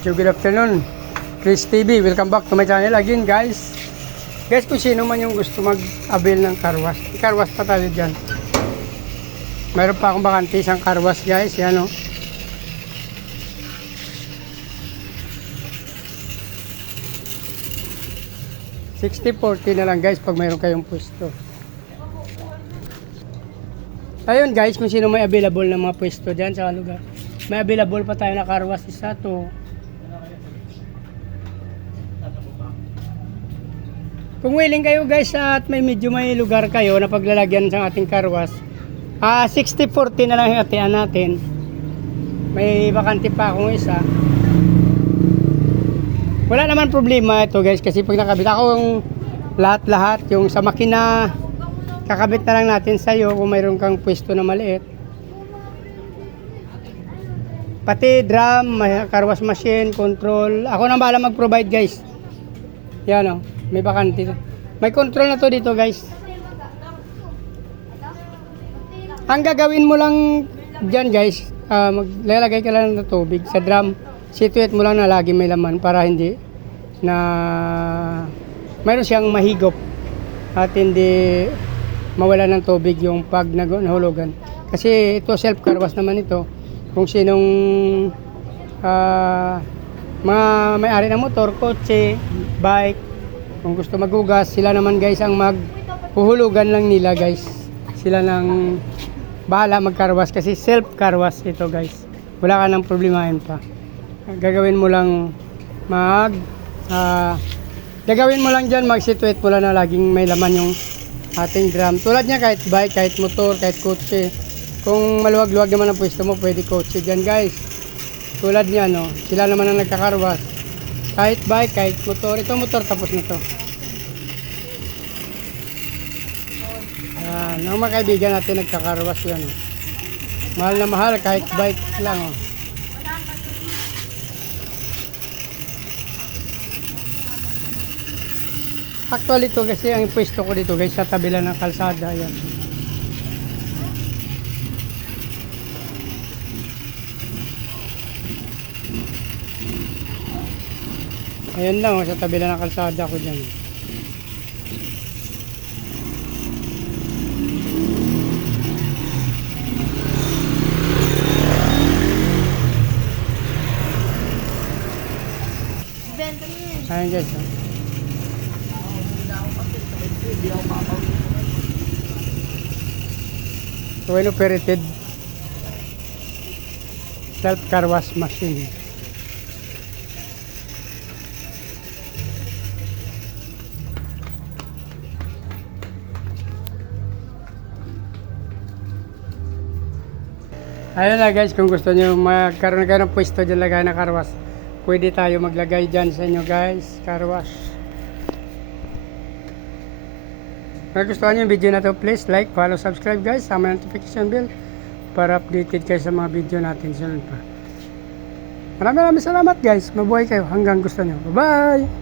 So good afternoon, Chris TV. Welcome back to my channel again, guys. Guys, kung sino man yung gusto mag-avail ng car wash, car wash pa tayo dyan. Mayroon pa akong bakante isang car wash, guys. Yan, oh. $60-40 na lang, guys, pag mayroon kayong pwesto. Ayun, guys, kung sino may available ng mga pwesto dyan sa lugar. May available pa tayo na car wash isa to. Kung willing kayo, guys, at may medyo may lugar kayo na paglalagyan sa ating car wash, 60-40 na lang yung hatian natin. May bakante pa akong isa. Wala naman problema ito, guys, kasi pag nakabit ako yung lahat-lahat, yung sa makina, kakabit na lang natin sa'yo kung mayroon kang pwesto na maliit. Pati drum, car wash machine, control. Ako nang bahala mag-provide, guys. Yan, oh. May bakante. May control na to dito, guys. Ang gagawin mo lang dyan, guys, maglalagay ka lang ng tubig sa drum. Situate mo lang na lagi may laman para hindi na mayroon siyang mahigop at hindi mawala ng tubig yung pag nahulugan. Kasi ito self car wash naman ito. Kung sinong mga may-ari ng motor, kotse, bike, kung gusto magugas, sila naman, guys, ang maghuhulugan lang nila, guys. Sila nang bahala mag-car wash kasi self car wash ito, guys. Wala ka nang problemahin pa. Gagawin mo lang gagawin mo lang dyan, mag-situate mo lang na laging may laman yung ating drum. Tulad niya, kahit bike, kahit motor, kahit kotse. Kung maluwag-luwag naman ang pwesto mo, pwede kotse dyan, guys. Tulad niya, no? Sila naman ang nagka-car wash. Kahit bike, kahit motor. Ito motor, tapos na to. Ayan, ang mga kaibigan natin nagka-car wash yan, oh. Mahal na mahal, kahit bike lang, oh. Actually ito kasi ang pwesto ko dito, guys, sa tabi lang ng kalsada. Ayan. Ayan lang, sa tabi lang ng kalsada ko dyan. Ayan, guys, oh. Well operated self car wash machine. Ayun na, guys, kung gusto nyo magkaroon kayo ng pwesto dyan lagay na car wash, pwede tayo maglagay dyan sa inyo, guys, car wash. Kung gusto nyo yung video na to, please like, follow, subscribe, guys, sama notification bell para updated kayo sa mga video natin sunod pa. Maraming salamat, guys. Mabuhay kayo hanggang gusto nyo. Bye-bye!